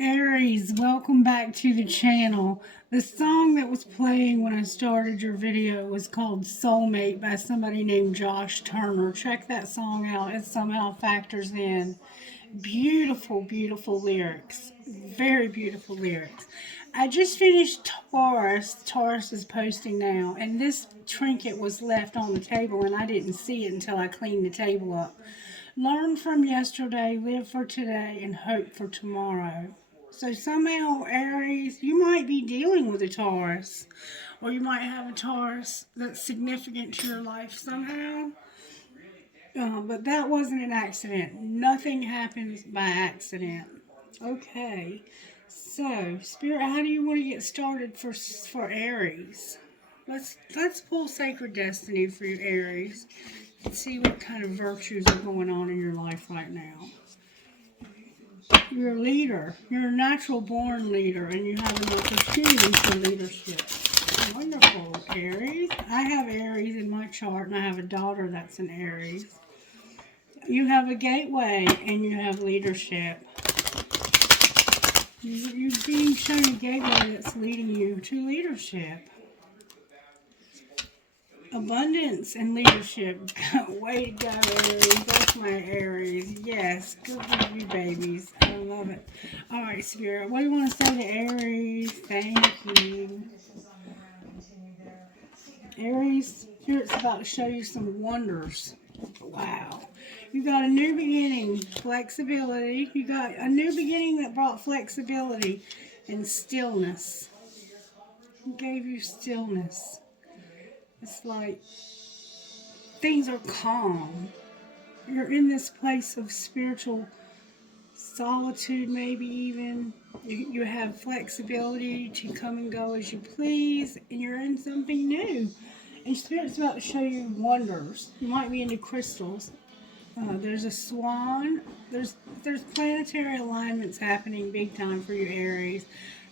Aries, welcome back to the channel. The song that was playing when I started your video was called Soulmate by somebody named Josh Turner. Check that song out. It somehow factors in. Beautiful, beautiful lyrics. Very beautiful lyrics. I just finished Taurus. Taurus is posting now, and this trinket was left on the table, and I didn't see it until I cleaned the table up. Learn from yesterday, live for today, and hope for tomorrow. So somehow, Aries, you might be dealing with a Taurus, or you might have a Taurus that's significant to your life somehow. But that wasn't an accident. Nothing happens by accident. Okay. So, Spirit, how do you want to get started for Aries? Let's pull Sacred Destiny for you, Aries, and see what kind of virtues are going on in your life right now. You're a leader. You're a natural born leader, and you have an opportunity for leadership. Wonderful, Aries. I have Aries in my chart, and I have a daughter that's an Aries. You have a gateway, and you have leadership. You're being shown a gateway that's leading you to leadership. Abundance and leadership. Way to go, Aries. That's my Aries. Yes. Good for you, babies. I love it. All right, Spirit. What do you want to say to Aries? Thank you. Aries, Spirit's about to show you some wonders. Wow. You got a new beginning. Flexibility. You got a new beginning that brought flexibility and stillness. It gave you stillness. It's like things are calm. You're in this place of spiritual solitude, maybe even. You have flexibility to come and go as you please, and you're in something new. And Spirit's about to show you wonders. You might be into crystals. There's a swan. There's planetary alignments happening big time for you, Aries.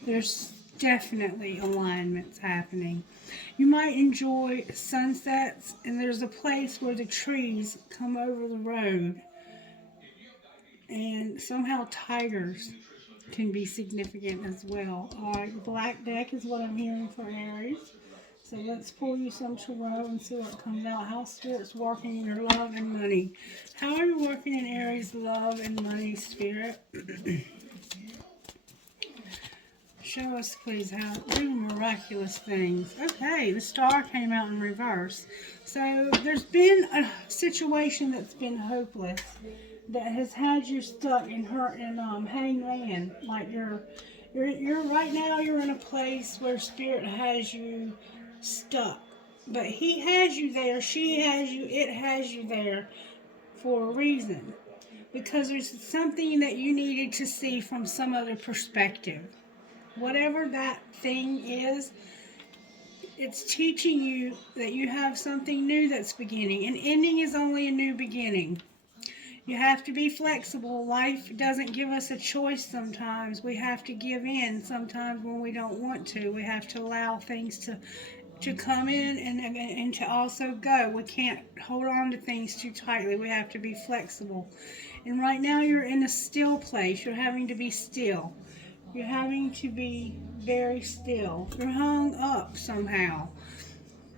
There's definitely alignments happening. You might enjoy sunsets, and there's a place where the trees come over the road. And somehow tigers can be significant as well. All right, black deck is what I'm hearing for Aries. So let's pull you some tarot and see what comes out. How Spirit's working in your love and money. How are you working in Aries' love and money, Spirit? Show us, please, how to do miraculous things. Okay, the star came out in reverse. So there's been a situation that's been hopeless, that has had you stuck in hurt and hangman. Like you're right now. You're in a place where Spirit has you stuck, but He has you there. She has you. It has you there for a reason, because there's something that you needed to see from some other perspective. Whatever that thing is, it's teaching you that you have something new that's beginning. An ending is only a new beginning. You have to be flexible. Life doesn't give us a choice sometimes. We have to give in sometimes when we don't want to. We have to allow things to come in and to also go. We can't hold on to things too tightly. We have to be flexible. And right now you're in a still place. You're having to be still. You're having to be very still. You're hung up somehow.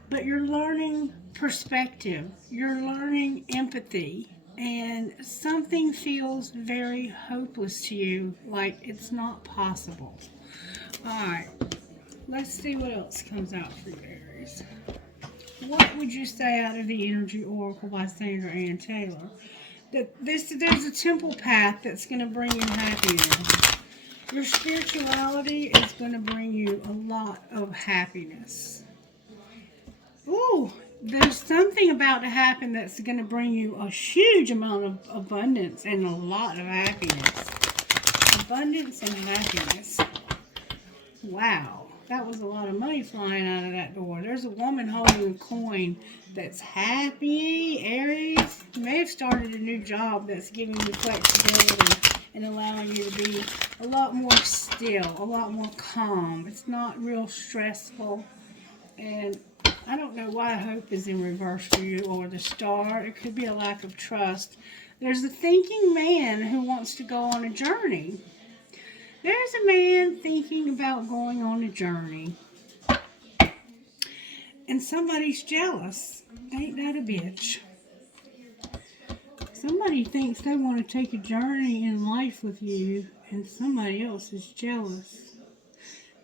But you're learning perspective. You're learning empathy. And something feels very hopeless to you, like it's not possible. Alright, let's see what else comes out for you, Aries. What would you say out of the Energy Oracle by Sandra Ann Taylor? There's a temple path that's going to bring you happiness. Your spirituality is going to bring you a lot of happiness. Ooh, there's something about to happen that's going to bring you a huge amount of abundance and a lot of happiness. Abundance and happiness. Wow, that was a lot of money flying out of that door. There's a woman holding a coin that's happy, Aries. You may have started a new job that's giving you flexibility and allowing you to be a lot more still, a lot more calm. It's not real stressful. And I don't know why hope is in reverse for you, or the star. It could be a lack of trust. There's a thinking man who wants to go on a journey. There's a man thinking about going on a journey. And somebody's jealous. Ain't that a bitch? Somebody thinks they want to take a journey in life with you, and somebody else is jealous.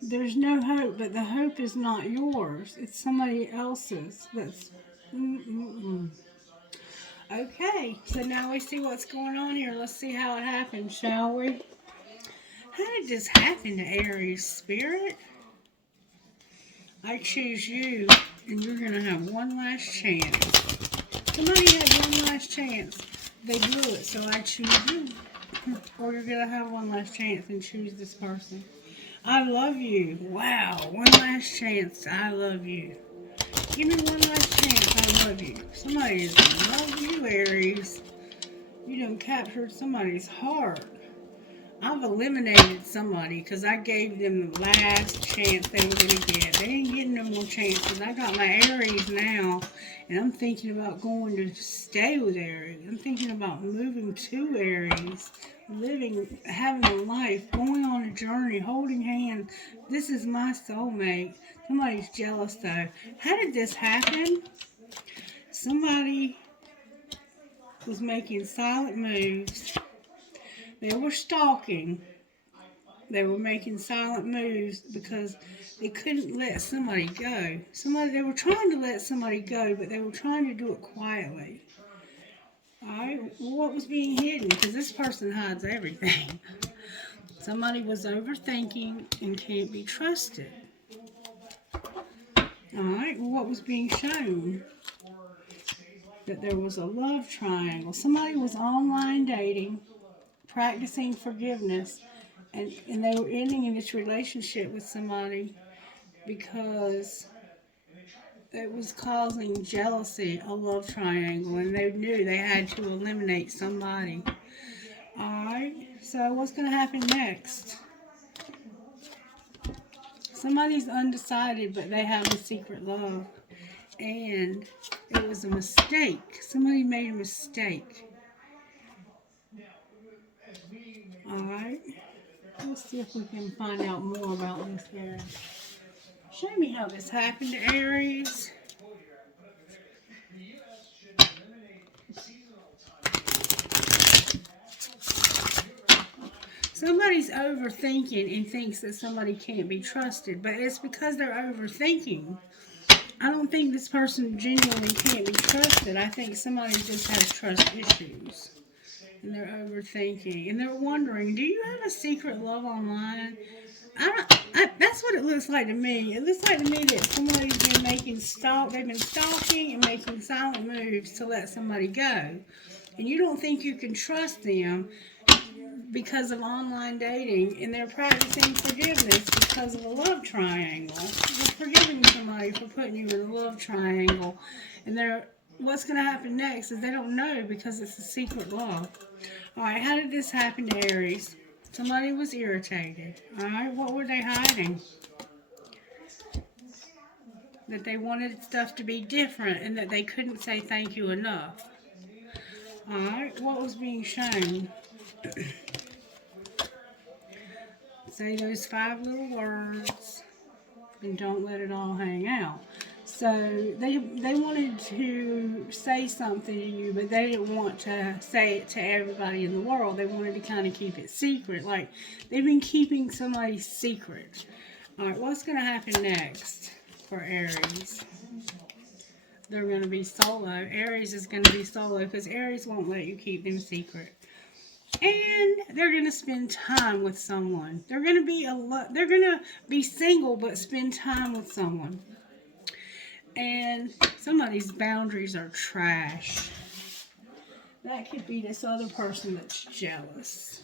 There's no hope, but the hope is not yours. It's somebody else's. That's... Mm-mm-mm. Okay, so now we see what's going on here. Let's see how it happened, shall we? How did this happen to Aries, Spirit? I choose you, and you're going to have one last chance. Somebody had one last chance. They blew it, so I choose you. Or you're going to have one last chance and choose this person. I love you. Wow, one last chance. I love you. Give me one last chance. I love you. Somebody is in love with you, Aries. You done captured somebody's heart. I've eliminated somebody because I gave them the last chance they were going to get. They ain't getting no more chances. I got my Aries now, and I'm thinking about going to stay with Aries. I'm thinking about moving to Aries, living, having a life, going on a journey, holding hands. This is my soulmate. Somebody's jealous, though. How did this happen? Somebody was making silent moves. They were stalking. They were making silent moves because they couldn't let somebody go. They were trying to let somebody go, but they were trying to do it quietly. Alright, well, what was being hidden? Because this person hides everything. Somebody was overthinking and can't be trusted. Alright, well, what was being shown? That there was a love triangle. Somebody was online dating, practicing forgiveness, and they were ending in this relationship with somebody because it was causing jealousy, a love triangle, and they knew they had to eliminate somebody. Alright, so what's going to happen next? Somebody's undecided, but they have a secret love, and it was a mistake. Somebody made a mistake. Alright, let's see if we can find out more about this here. Show me how this happened to Aries. Somebody's overthinking and thinks that somebody can't be trusted, but it's because they're overthinking. I don't think this person genuinely can't be trusted. I think somebody just has trust issues. And they're overthinking. And they're wondering, do you have a secret love online? That's what it looks like to me. It looks like to me that somebody's been they've been stalking and making silent moves to let somebody go. And you don't think you can trust them because of online dating, and they're practicing forgiveness because of a love triangle. They're forgiving somebody for putting you in a love triangle. And what's going to happen next is they don't know because it's a secret love. Alright, how did this happen to Aries? Somebody was irritated. Alright, what were they hiding? That they wanted stuff to be different and that they couldn't say thank you enough. Alright, what was being shown? Say those 5 little words and don't let it all hang out. So they wanted to say something to you, but they didn't want to say it to everybody in the world. They wanted to kind of keep it secret. Like, they've been keeping somebody's secret. Alright, what's going to happen next for Aries? They're going to be solo. Aries is going to be solo because Aries won't let you keep them secret. And they're going to spend time with someone. They're going to be single but spend time with someone. And somebody's boundaries are trash. That could be this other person that's jealous.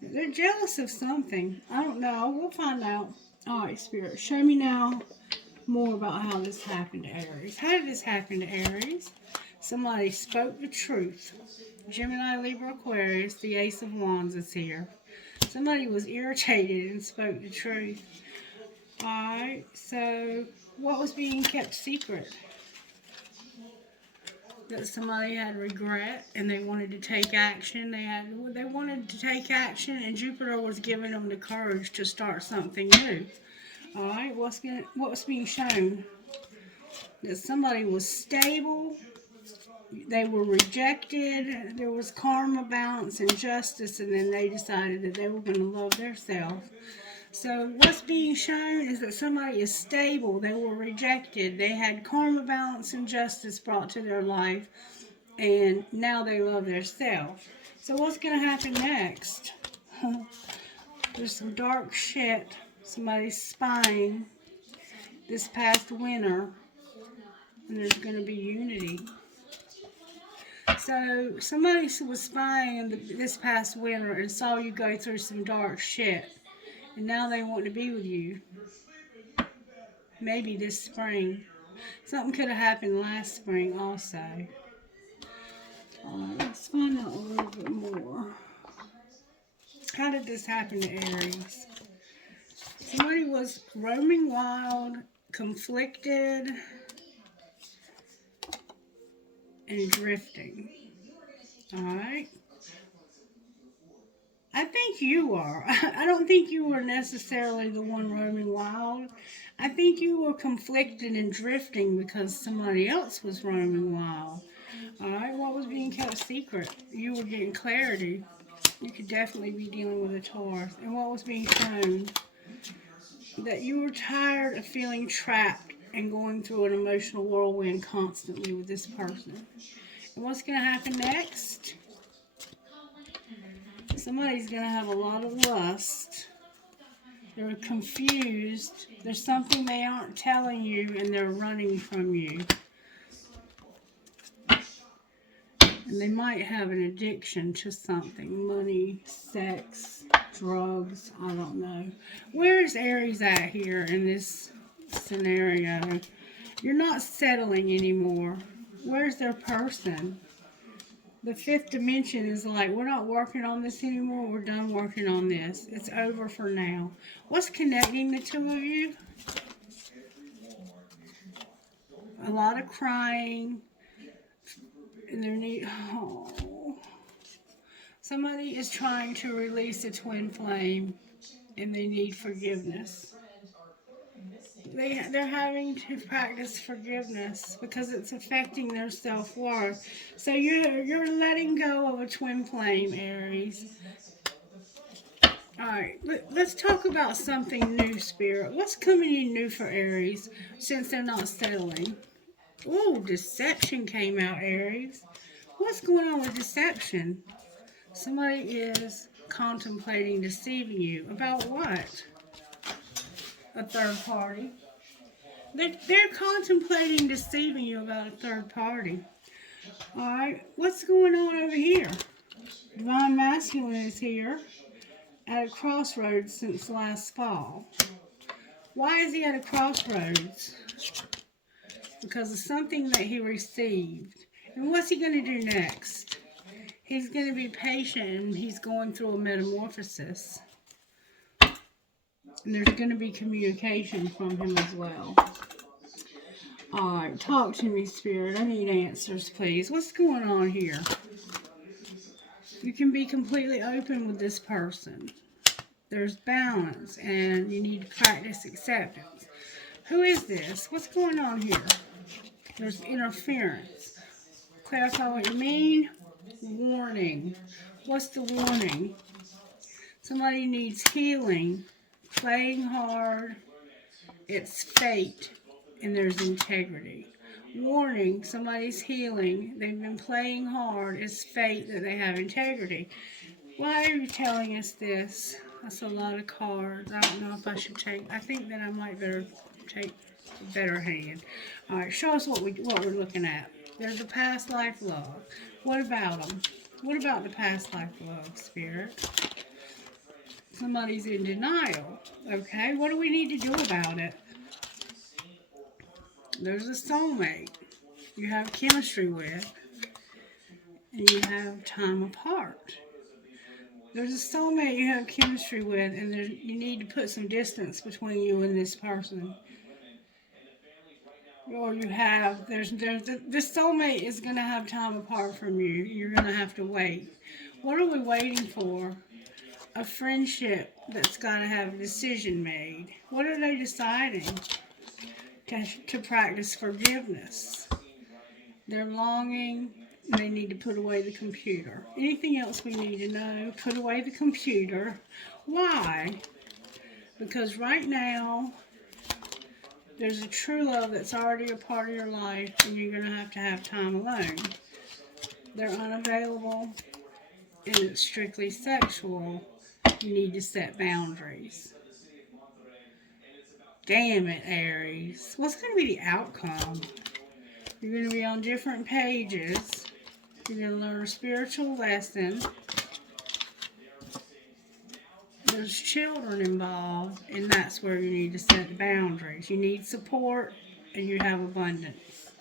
They're jealous of something. I don't know. We'll find out. Alright, Spirit, show me now more about how this happened to Aries. How did this happen to Aries? Somebody spoke the truth. Gemini, Libra, Aquarius, the Ace of Wands is here. Somebody was irritated and spoke the truth. Alright, so what was being kept secret? that somebody had regret and they wanted to take action. They wanted to take action, and Jupiter was giving them the courage to start something new. All right, what's being shown? That somebody was stable. They were rejected. There was karma, balance, and justice, and then they decided that they were going to love themselves. So what's being shown is that somebody is stable. They were rejected. They had karma, balance, and justice brought to their life, and now they love themselves. So what's going to happen next? There's some dark shit. Somebody's spying this past winter, and there's going to be unity. So somebody was spying this past winter and saw you go through some dark shit, and now they want to be with you. Maybe this spring. Something could have happened last spring also. Let's find out a little bit more. How did this happen to Aries? Somebody was roaming wild, conflicted, and drifting. Alright? I think you are. I don't think you were necessarily the one roaming wild. I think you were conflicted and drifting because somebody else was roaming wild. Alright, what was being kept secret? You were getting clarity. You could definitely be dealing with a Taurus. And what was being shown? That you were tired of feeling trapped and going through an emotional whirlwind constantly with this person. And what's going to happen next? Somebody's going to have a lot of lust. They're confused. There's something they aren't telling you, and they're running from you. And they might have an addiction to something. Money, sex, drugs, I don't know. Where is Aries at here in this scenario? You're not settling anymore. Where's their person? The fifth dimension is like, we're not working on this anymore. We're done working on this. It's over for now. What's connecting the two of you? A lot of crying. And their need. Oh. Somebody is trying to release a twin flame, and they need forgiveness. They're having to practice forgiveness because it's affecting their self-worth. So you're letting go of a twin flame, Aries. Alright, let's talk about something new, Spirit. What's coming in new for Aries since they're not settling? Oh, deception came out, Aries. What's going on with deception? Somebody is contemplating deceiving you. About what? A third party. They're contemplating deceiving you about a third party. Alright, what's going on over here? Divine Masculine is here at a crossroads since last fall. Why is he at a crossroads? Because of something that he received. And what's he going to do next? He's going to be patient, and he's going through a metamorphosis. And there's going to be communication from him as well. Alright, talk to me, Spirit. I need answers, please. What's going on here? You can be completely open with this person. There's balance, and you need to practice acceptance. Who is this? What's going on here? There's interference. Clarify what you mean. Warning. What's the warning? Somebody needs healing. Playing hard. It's fate. And there's integrity. Warning, somebody's healing. They've been playing hard. It's fate that they have integrity. Why are you telling us this? That's a lot of cards. I don't know if I should take. I think that I might better take a better hand. All right, show us what we're looking at. There's a past life love. What about them? What about the past life love, Spirit? Somebody's in denial. Okay, what do we need to do about it? There's a soulmate you have chemistry with, and you have time apart. There's a soulmate you have chemistry with, and you need to put some distance between you and this person. or you have, this soulmate is going to have time apart from you. You're going to have to wait. What are we waiting for? A friendship that's got to have a decision made. What are they deciding? To practice forgiveness. They're longing. They need to put away the computer. Anything else we need to know? Put away the computer. Why? Because right now, there's a true love that's already a part of your life, and you're going to have time alone. They're unavailable, and it's strictly sexual. You need to set boundaries. Damn it, Aries. What's going to be the outcome? You're going to be on different pages. You're going to learn a spiritual lesson. There's children involved, and that's where you need to set boundaries. You need support, and you have abundance.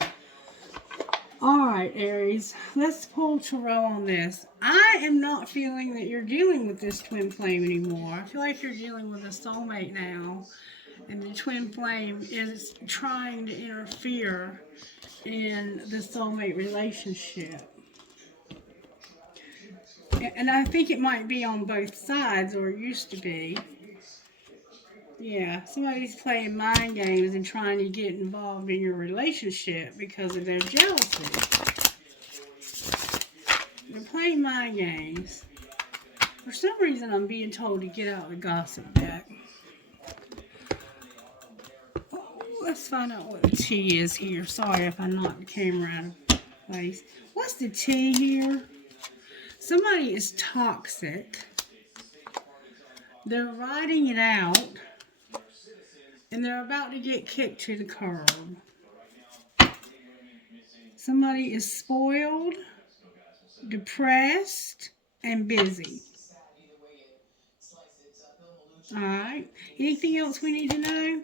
All right, Aries, let's pull tarot on this. I am not feeling that you're dealing with this twin flame anymore. I feel like you're dealing with a soulmate now, and the twin flame is trying to interfere in the soulmate relationship. And I think it might be on both sides, or it used to be. Yeah, somebody's playing mind games and trying to get involved in your relationship because of their jealousy. They're playing mind games. For some reason, I'm being told to get out the gossip deck. Let's find out what the T is here. Sorry if I knocked the camera out of place. What's the T here? Somebody is toxic. They're riding it out. And they're about to get kicked to the curb. Somebody is spoiled, depressed, and busy. Alright. Anything else we need to know?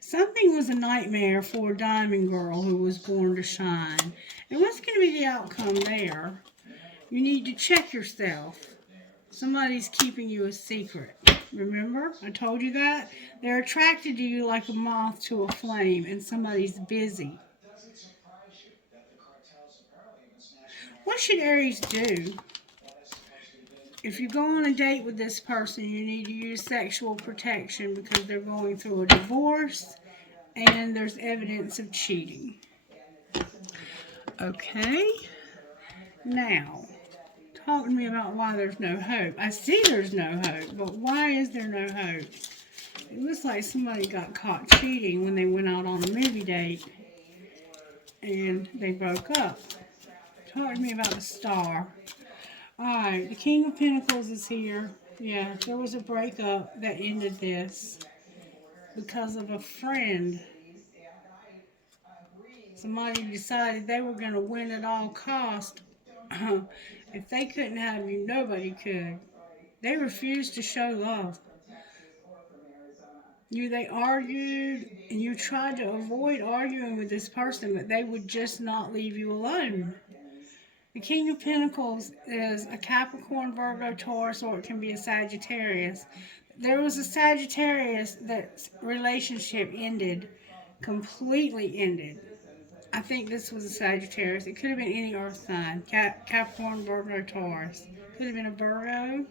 Something was a nightmare for a diamond girl who was born to shine. And what's going to be the outcome there? You need to check yourself. Somebody's keeping you a secret. Remember? I told you that? They're attracted to you like a moth to a flame, and somebody's busy. What should Aries do? If you go on a date with this person, you need to use sexual protection because they're going through a divorce and there's evidence of cheating. Okay. Now, talk to me about why there's no hope. I see there's no hope, but why is there no hope? It looks like somebody got caught cheating when they went out on a movie date and they broke up. Talk to me about the star. Alright, the King of Pentacles is here. Yeah, there was a breakup that ended this because of a friend. Somebody decided they were going to win at all cost. If they couldn't have you, nobody could. They refused to show love. They argued, and you tried to avoid arguing with this person, but they would just not leave you alone. The King of Pentacles is a Capricorn, Virgo, Taurus, or it can be a Sagittarius. There was a Sagittarius that relationship ended, completely ended. I think this was a Sagittarius. It could have been any earth sign. Capricorn, Virgo, Taurus. Could have been a Virgo.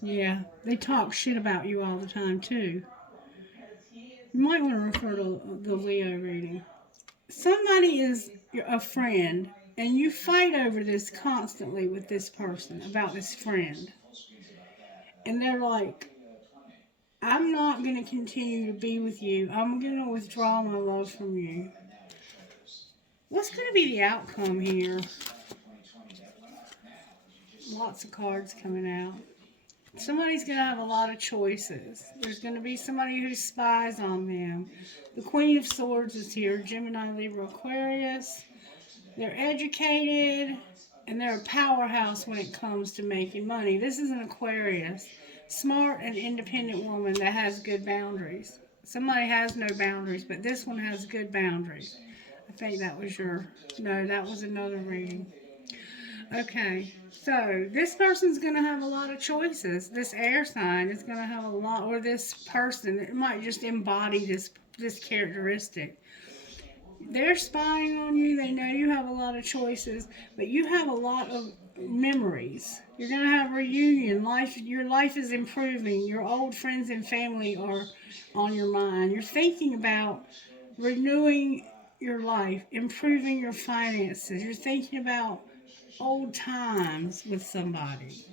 Yeah, they talk shit about you all the time, too. You might want to refer to the Leo reading. Somebody is a friend, and you fight over this constantly with this person, about this friend. And they're like, I'm not going to continue to be with you. I'm going to withdraw my love from you. What's going to be the outcome here? Lots of cards coming out. Somebody's going to have a lot of choices. There's going to be somebody who spies on them. The Queen of Swords is here. Gemini, Libra, Aquarius. They're educated, and they're a powerhouse when it comes to making money. This is an Aquarius. Smart and independent woman that has good boundaries. Somebody has no boundaries, but this one has good boundaries. I think that was no, that was another reading. Okay, so this person's going to have a lot of choices. This air sign is going to have a lot, or this person, it might just embody this characteristic. They're spying on you. They know you have a lot of choices, but you have a lot of memories. You're going to have reunion. Your life is improving. Your old friends and family are on your mind. You're thinking about renewing your life, improving your finances. You're thinking about old times with somebody.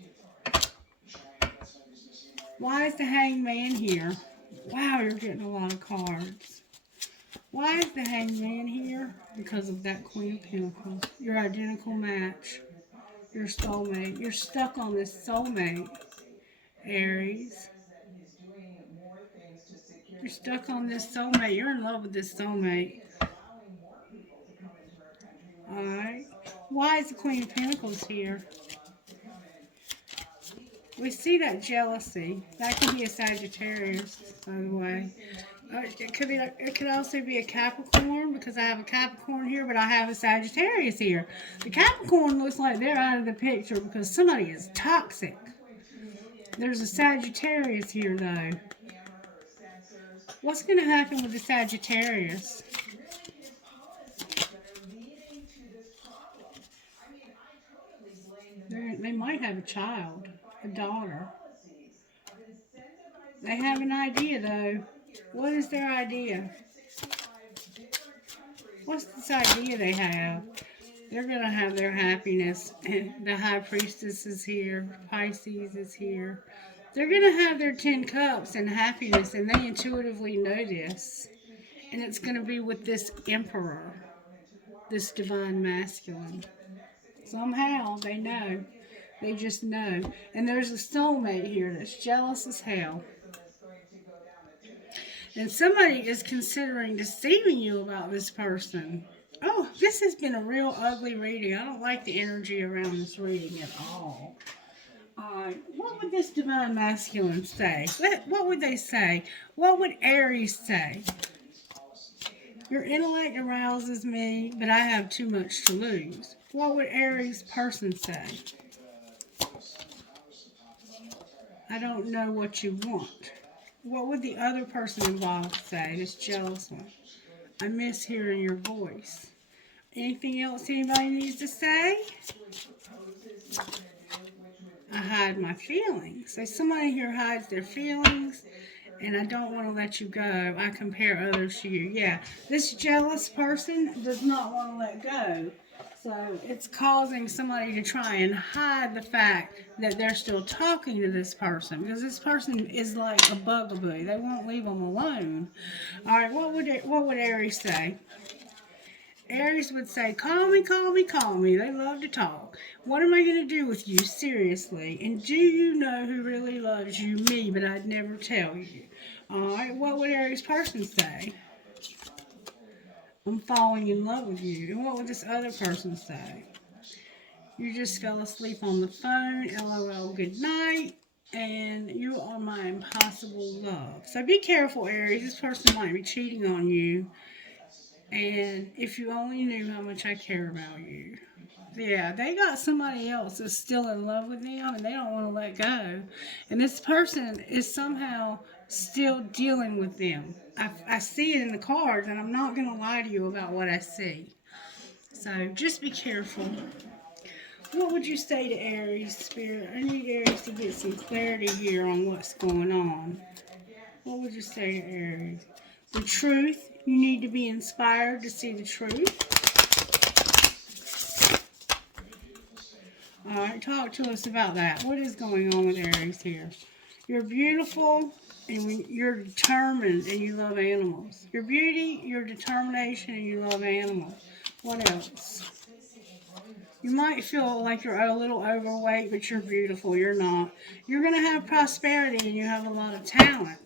Why is the hangman here? Wow, you're getting a lot of cards. Why is the hangman here? Because of that Queen of Pentacles. Your identical match. Your soulmate. You're stuck on this soulmate, Aries. You're stuck on this soulmate. You're in love with this soulmate. Alright. Why is the Queen of Pentacles here? We see that jealousy. That can be a Sagittarius, by the way. It could also be a Capricorn, because I have a Capricorn here, but I have a Sagittarius here. The Capricorn looks like they're out of the picture because somebody is toxic. There's a Sagittarius here, though. What's going to happen with the Sagittarius? They might have a child, a daughter. They have an idea, though. What is their idea? What's this idea they have? They're going to have their happiness. The High Priestess is here. Pisces is here. They're going to have their 10 cups and happiness, and they intuitively know this. And it's going to be with this Emperor, this divine masculine. Somehow they know. They just know. And there's a soulmate here that's jealous as hell. And somebody is considering deceiving you about this person. Oh, this has been a real ugly reading. I don't like the energy around this reading at all. What would this divine masculine say? What would they say? What would Aries say? Your intellect arouses me, but I have too much to lose. What would Aries person say? I don't know what you want. What would the other person involved say, this jealous one? I miss hearing your voice. Anything else anybody needs to say? I hide my feelings. So somebody here hides their feelings, and I don't want to let you go. I compare others to you. Yeah, this jealous person does not want to let go. So it's causing somebody to try and hide the fact that they're still talking to this person, because this person is like a bugaboo. They won't leave them alone. All right, what would Aries say? Aries would say, call me, call me, call me. They love to talk. What am I going to do with you? Seriously. And do you know who really loves you? Me, but I'd never tell you. All right, what would Aries person say? I'm falling in love with you. And what would this other person say? You just fell asleep on the phone. LOL, good night. And you are my impossible love. So be careful, Aries. This person might be cheating on you. And if you only knew how much I care about you. Yeah, they got somebody else that's still in love with them, and they don't want to let go. And this person is somehow still dealing with them. I see it in the cards, and I'm not going to lie to you about what I see. So just be careful. What would you say to Aries, Spirit? I need Aries to get some clarity here on what's going on. What would you say to Aries? The truth. You need to be inspired to see the truth. All right, talk to us about that. What is going on with Aries here? You're beautiful, and you're determined, and you love animals. Your beauty, your determination, and you love animals. What else? You might feel like you're a little overweight, but you're beautiful. You're not. You're going to have prosperity, and you have a lot of talent.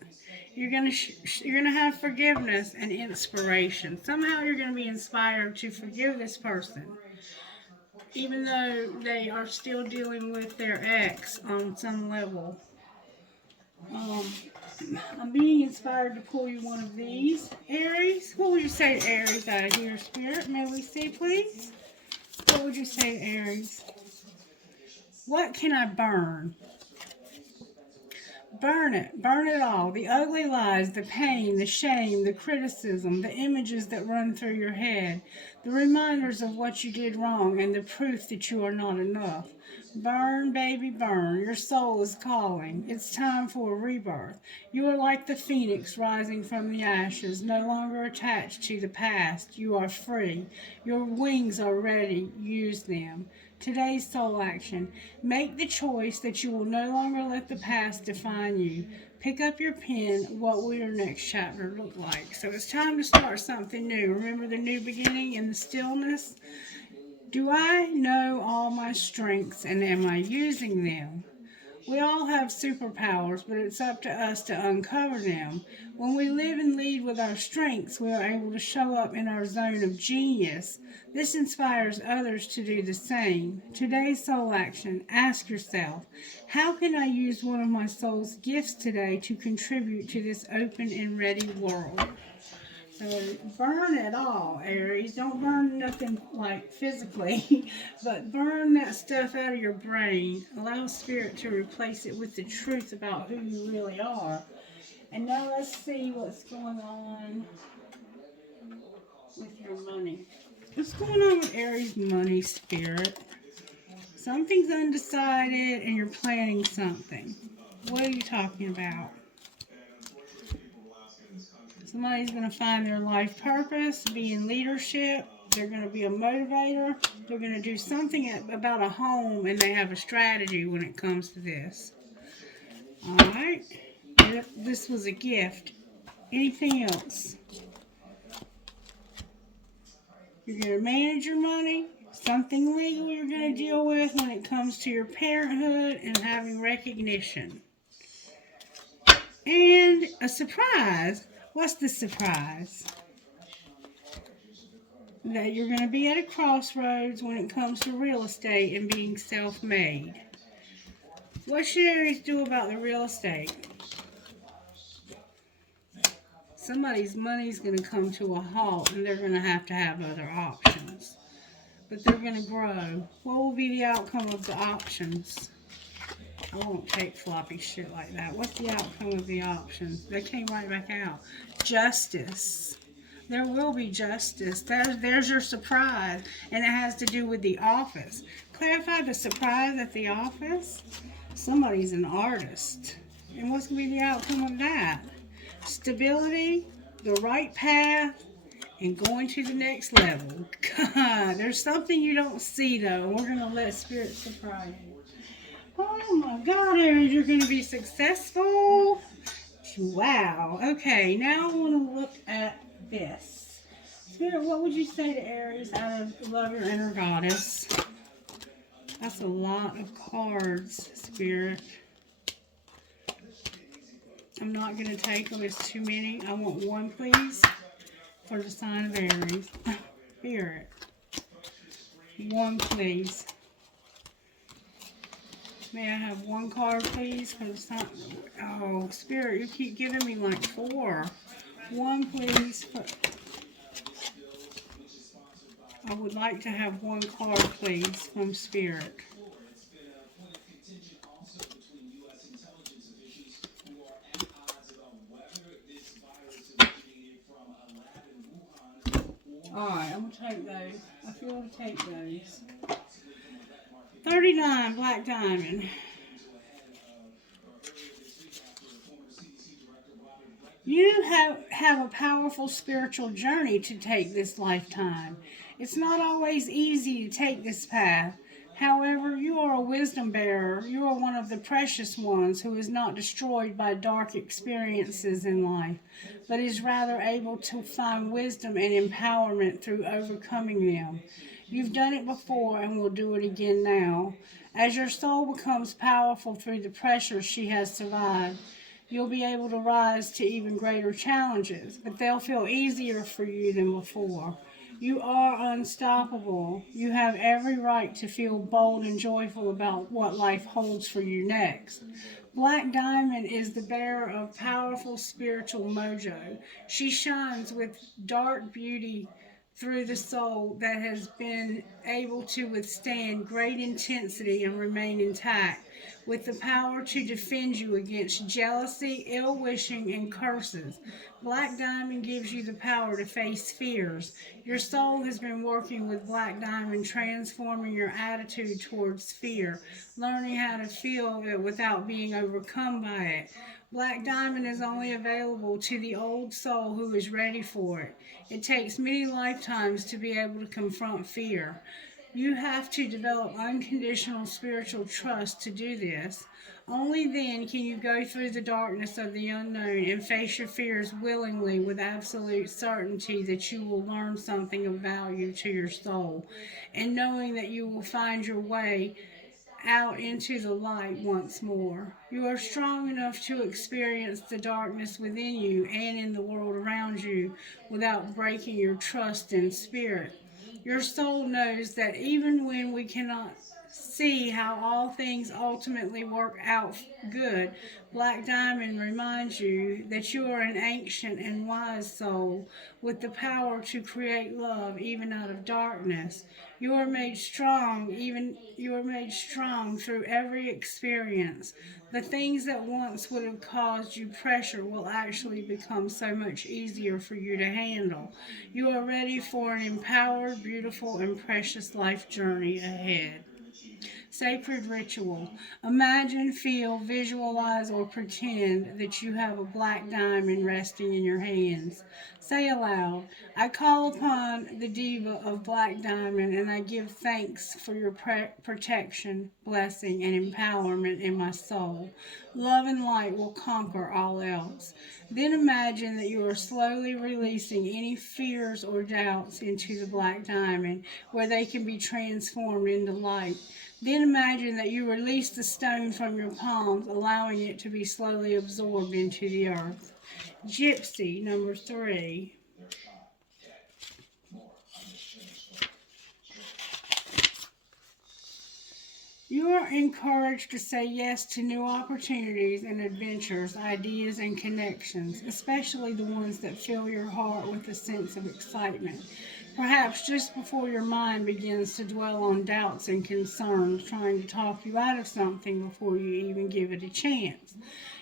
You're gonna have forgiveness and inspiration. Somehow you're gonna be inspired to forgive this person, even though they are still dealing with their ex on some level. I'm being inspired to pull you one of these, Aries. What would you say to Aries out of here, Spirit? May we see, please? What would you say to Aries? What can I burn? Burn it all. The ugly lies, the pain, the shame, the criticism, the images that run through your head, the reminders of what you did wrong, and the proof that you are not enough. Burn, baby, burn. Your soul is calling. It's time for a rebirth. You are like the phoenix rising from the ashes, no longer attached to the past. You are free. Your wings are ready. Use them. Today's soul action. Make the choice that you will no longer let the past define you. Pick up your pen. What will your next chapter look like? So it's time to start something new. Remember the new beginning and the stillness? Do I know all my strengths and am I using them? We all have superpowers, but it's up to us to uncover them. When we live and lead with our strengths, we are able to show up in our zone of genius. This inspires others to do the same. Today's soul action. Ask yourself, how can I use one of my soul's gifts today to contribute to this open and ready world? So burn it all, Aries. Don't burn nothing like physically, but burn that stuff out of your brain. Allow Spirit to replace it with the truth about who you really are. And now let's see what's going on with your money. What's going on with Aries money, Spirit? Something's undecided and you're planning something. What are you talking about? Somebody's going to find their life purpose, be in leadership. They're going to be a motivator. They're going to do something about a home, and they have a strategy when it comes to this. All right. This was a gift. Anything else? You're going to manage your money. Something legal you're going to deal with when it comes to your parenthood and having recognition. And a surprise. What's the surprise? That you're going to be at a crossroads when it comes to real estate and being self-made. What should Aries do about the real estate? Somebody's money's going to come to a halt and they're going to have other options. But they're going to grow. What will be the outcome of the options? I won't take floppy shit like that. What's the outcome of the options? They came right back out. Justice. There will be justice. There's your surprise. And it has to do with the office. Clarify the surprise at the office. Somebody's an artist. And what's going to be the outcome of that? Stability, the right path, and going to the next level. God, there's something you don't see, though. We're going to let Spirit surprise you. Oh my God, Aries, you're going to be successful. Wow. Okay, now I want to look at this. Spirit, what would you say to Aries out of Love Your Inner Goddess? That's a lot of cards, Spirit. I'm not going to take them. It's too many. I want one, please, for the sign of Aries. Spirit. One, please. May I have one card, please, for the sign? Oh, Spirit, you keep giving me like four. One, please. I would like to have one card, please, from Spirit. Alright, I'm going to take those. I feel to take those. 39, Black Diamond. You have a powerful spiritual journey to take this lifetime. It's not always easy to take this path. However, you are a wisdom bearer. You are one of the precious ones who is not destroyed by dark experiences in life, but is rather able to find wisdom and empowerment through overcoming them. You've done it before and will do it again now. As your soul becomes powerful through the pressure she has survived, you'll be able to rise to even greater challenges, but they'll feel easier for you than before. You are unstoppable. You have every right to feel bold and joyful about what life holds for you next. Black Diamond is the bearer of powerful spiritual mojo. She shines with dark beauty through the soul that has been able to withstand great intensity and remain intact, with the power to defend you against jealousy, ill wishing, and curses. Black Diamond gives you the power to face fears. Your soul has been working with Black Diamond, transforming your attitude towards fear, learning how to feel it without being overcome by it. Black Diamond is only available to the old soul who is ready for it. It takes many lifetimes to be able to confront fear. You have to develop unconditional spiritual trust to do this. Only then can you go through the darkness of the unknown and face your fears willingly with absolute certainty that you will learn something of value to your soul, and knowing that you will find your way out into the light once more. You are strong enough to experience the darkness within you and in the world around you without breaking your trust in spirit. Your soul knows that even when we cannot see how all things ultimately work out good, Black Diamond reminds you that you are an ancient and wise soul with the power to create love even out of darkness. You are made strong through every experience. The things that once would have caused you pressure will actually become so much easier for you to handle. You are ready for an empowered, beautiful, and precious life journey ahead. Sacred ritual. Imagine, feel, visualize, or pretend that you have a black diamond resting in your hands. Say aloud, I call upon the diva of black diamond and I give thanks for your protection, blessing, and empowerment in my soul. Love and light will conquer all else. Then imagine that you are slowly releasing any fears or doubts into the black diamond where they can be transformed into light. Then imagine that you release the stone from your palms, allowing it to be slowly absorbed into the earth. Gypsy, number 3. You are encouraged to say yes to new opportunities and adventures, ideas, and connections, especially the ones that fill your heart with a sense of excitement. Perhaps just before your mind begins to dwell on doubts and concerns, trying to talk you out of something before you even give it a chance.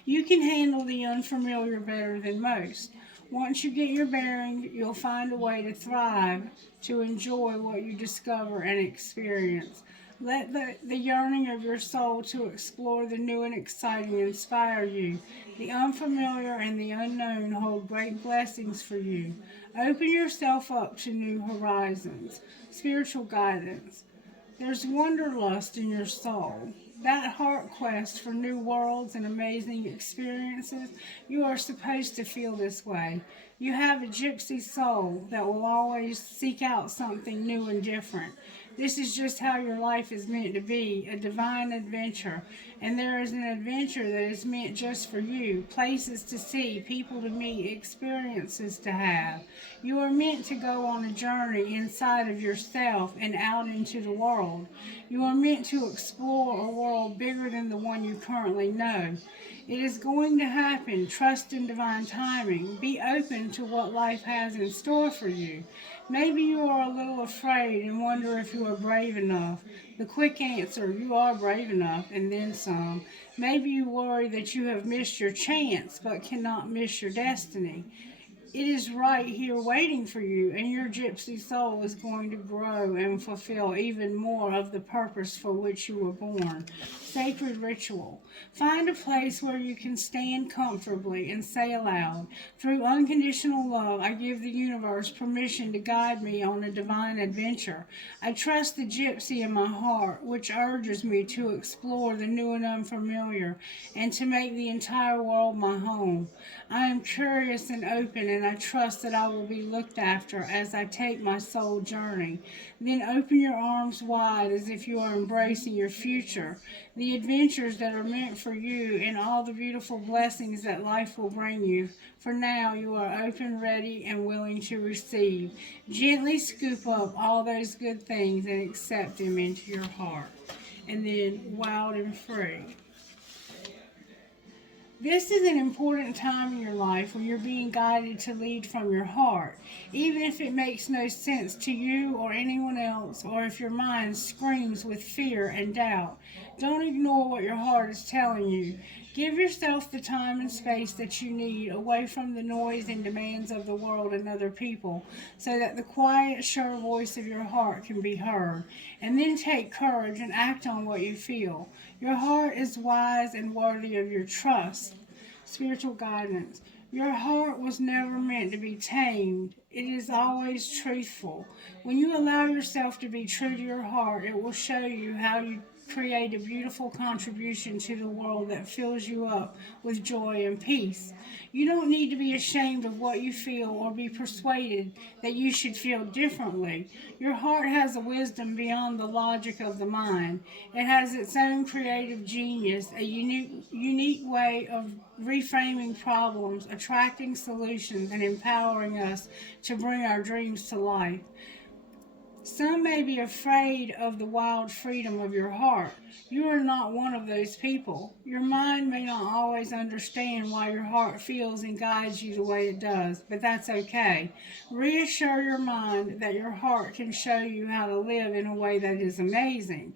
You can handle the unfamiliar better than most. Once you get your bearings, you'll find a way to thrive, to enjoy what you discover and experience. Let the yearning of your soul to explore the new and exciting inspire you. The unfamiliar and the unknown hold great blessings for you. Open yourself up to new horizons. Spiritual guidance. There's wanderlust in your soul. That heart quest for new worlds and amazing experiences, you are supposed to feel this way. You have a gypsy soul that will always seek out something new and different. This is just how your life is meant to be, a divine adventure. And there is an adventure that is meant just for you, places to see, people to meet, experiences to have. You are meant to go on a journey inside of yourself and out into the world. You are meant to explore a world bigger than the one you currently know. It is going to happen. Trust in divine timing. Be open to what life has in store for you. Maybe you are a little afraid and wonder if you are brave enough. The quick answer, you are brave enough, and then some. Maybe you worry that you have missed your chance but cannot miss your destiny. It is right here waiting for you, and your gypsy soul is going to grow and fulfill even more of the purpose for which you were born. Sacred ritual. Find a place where you can stand comfortably and say aloud, through unconditional love, I give the universe permission to guide me on a divine adventure. I trust the gypsy in my heart, which urges me to explore the new and unfamiliar and to make the entire world my home. I am curious and open, and I trust that I will be looked after as I take my soul journey. Then open your arms wide as if you are embracing your future, the adventures that are meant for you, and all the beautiful blessings that life will bring you. For now, you are open, ready, and willing to receive. Gently scoop up all those good things and accept them into your heart. And then, wild and free. This is an important time in your life when you're being guided to lead from your heart, even if it makes no sense to you or anyone else, or if your mind screams with fear and doubt. Don't ignore what your heart is telling you. Give yourself the time and space that you need away from the noise and demands of the world and other people, so that the quiet, sure voice of your heart can be heard. And then take courage and act on what you feel. Your heart is wise and worthy of your trust. Spiritual guidance. Your heart was never meant to be tamed. It is always truthful. When you allow yourself to be true to your heart, it will show you how you create a beautiful contribution to the world that fills you up with joy and peace. You don't need to be ashamed of what you feel or be persuaded that you should feel differently. Your heart has a wisdom beyond the logic of the mind. It has its own creative genius, a unique way of reframing problems, attracting solutions, and empowering us to bring our dreams to life. Some may be afraid of the wild freedom of your heart. You are not one of those people. Your mind may not always understand why your heart feels and guides you the way it does, but that's okay. Reassure your mind that your heart can show you how to live in a way that is amazing,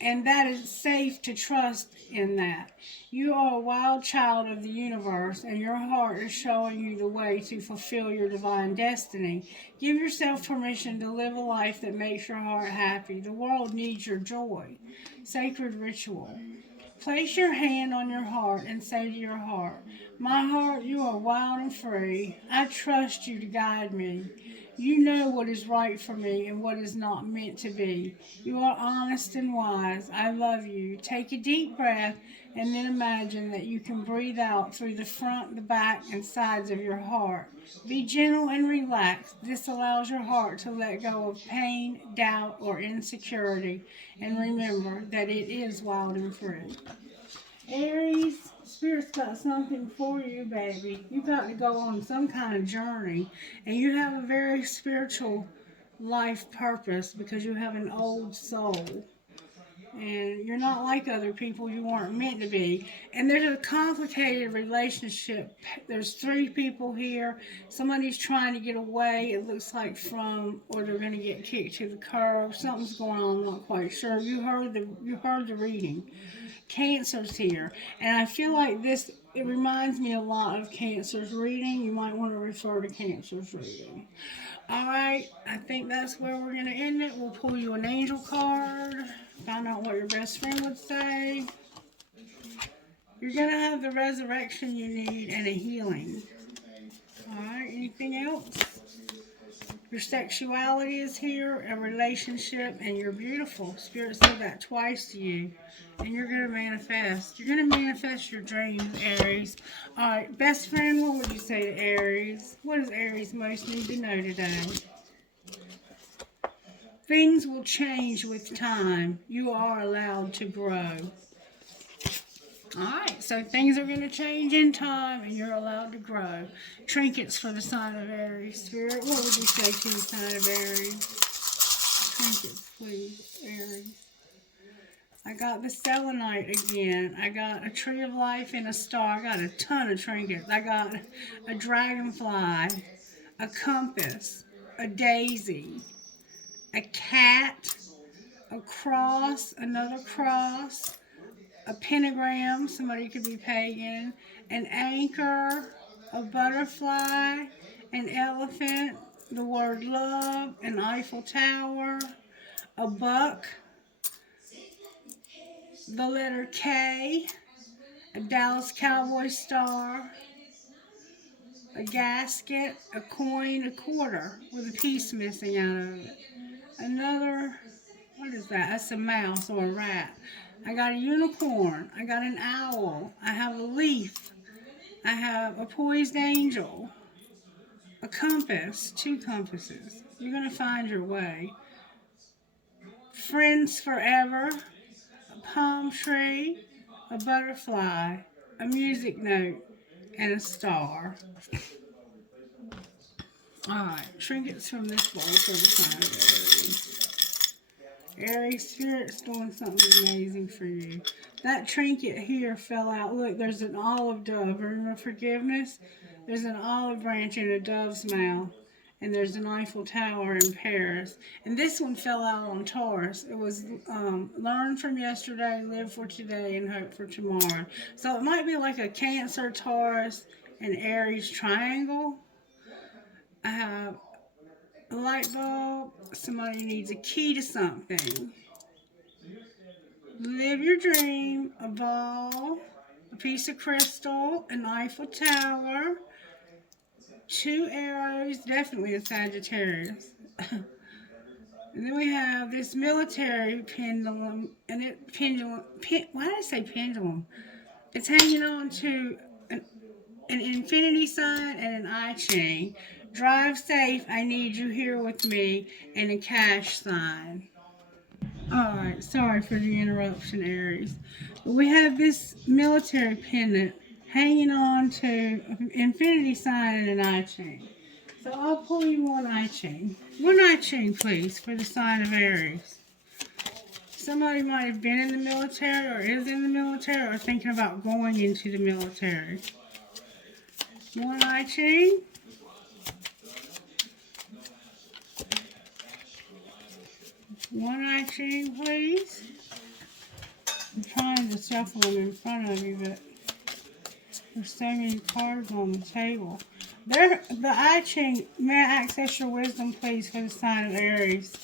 and that it's safe to trust in that. You are a wild child of the universe, and your heart is showing you the way to fulfill your divine destiny. Give yourself permission to live a life that makes your heart happy. The world needs your joy. Sacred ritual. Place your hand on your heart and say to your heart, "My heart, you are wild and free. I trust you to guide me. You know what is right for me and what is not meant to be. You are honest and wise. I love you." Take a deep breath and then imagine that you can breathe out through the front, the back, and sides of your heart. Be gentle and relaxed. This allows your heart to let go of pain, doubt, or insecurity. And remember that it is wild and free. Aries, Spirit's got something for you, baby. You got to go on some kind of journey, and you have a very spiritual life purpose because you have an old soul. And you're not like other people. You weren't meant to be. And there's a complicated relationship. There's three people here. Somebody's trying to get away, it looks like, from, or they're going to get kicked to the curb. Something's going on, I'm not quite sure. You heard the reading. Cancer's here, and I feel like this, it reminds me a lot of Cancer's reading. You might want to refer to Cancer's reading. All right, I think that's where we're going to end it. We'll pull you an angel card, find out what your best friend would say. You're going to have the resurrection you need and a healing. All right, anything else? Your sexuality is here, a relationship, and you're beautiful. Spirit said that twice to you. And you're going to manifest. You're going to manifest your dreams, Aries. All right, best friend, what would you say to Aries? What does Aries most need to know today? Things will change with time. You are allowed to grow. Alright, so things are going to change in time and you're allowed to grow. Trinkets for the sign of Aries. Spirit, what would you say to the sign of Aries? Trinkets, please, Aries. I got the selenite again. I got a tree of life and a star. I got a ton of trinkets. I got a dragonfly, a compass, a daisy, a cat, a cross, another cross, a pentagram, somebody could be pagan, an anchor, a butterfly, an elephant, the word love, an Eiffel Tower, a buck, the letter K, a Dallas Cowboy star, a gasket, a coin, a quarter with a piece missing out of it. Another, what is that? That's a mouse or a rat. I got a unicorn. I got an owl. I have a leaf. I have a poised angel. A compass. 2 compasses. You're going to find your way. Friends forever. A palm tree. A butterfly. A music note. And a star. Alright. Trinkets from this bowl for the sign of Aries. Aries, Spirit's doing something amazing for you. That trinket here fell out. Look, there's an olive dove. Remember forgiveness? There's an olive branch in a dove's mouth. And there's an Eiffel Tower in Paris. And this one fell out on Taurus. It was learn from yesterday, live for today, and hope for tomorrow. So it might be like a Cancer, Taurus, and Aries triangle. I have a light bulb. Somebody needs a key to something. Live your dream. A ball. A piece of crystal. An Eiffel Tower. 2 arrows. Definitely a Sagittarius. And then we have this military pendulum. And why did I say pendulum? It's hanging on to an infinity sign and an I chain. Drive safe, I need you here with me, and a cash sign. Alright, sorry for the interruption, Aries. But we have this military pendant hanging on to an infinity sign and an I chain. So I'll pull you one I chain. One I chain, please, for the sign of Aries. Somebody might have been in the military or is in the military or thinking about going into the military. One I chain. One I chain, please. I'm trying to shuffle them in front of you, but there's so many cards on the table. The I chain, may I access your wisdom, please, for the sign of Aries?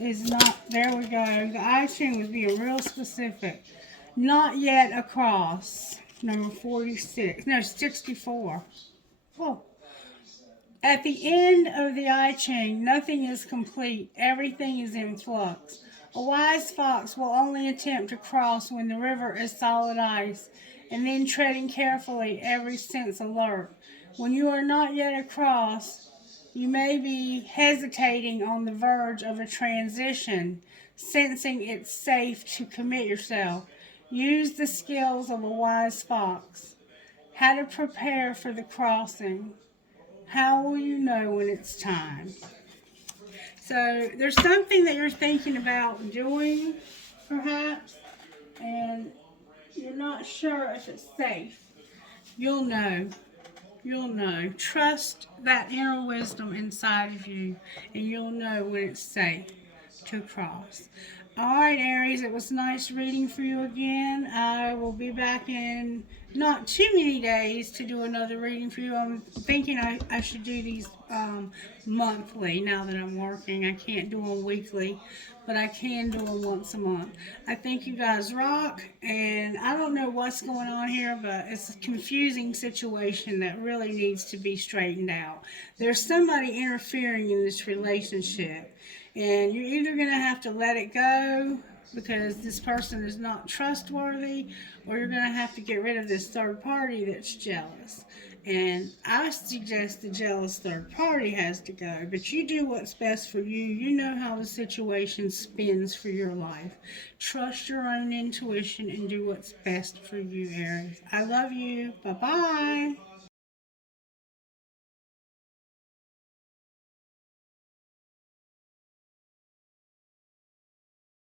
Is not, there we go. The I chain was being real specific. Not yet across. Number 46. No, 64. Oh. At the end of the I chain, nothing is complete. Everything is in flux. A wise fox will only attempt to cross when the river is solid ice, and then treading carefully, every sense alert. When you are not yet across, you may be hesitating on the verge of a transition, sensing it's safe to commit yourself. Use the skills of a wise fox. How to prepare for the crossing. How will you know when it's time? So there's something that you're thinking about doing, perhaps, and you're not sure if it's safe. You'll know. You'll know. Trust that inner wisdom inside of you, and you'll know when it's safe to cross. All right, Aries, it was nice reading for you again. I will be back in not too many days to do another reading for you. I'm thinking I should do these monthly now that I'm working. I can't do them weekly, but I can do them once a month. I think you guys rock, and I don't know what's going on here, but it's a confusing situation that really needs to be straightened out. There's somebody interfering in this relationship, and you're either going to have to let it go because this person is not trustworthy, or you're going to have to get rid of this third party that's jealous. And I suggest the jealous third party has to go, but you do what's best for you. You know how the situation spins for your life. Trust your own intuition and do what's best for you, Aries. I love you. Bye-bye.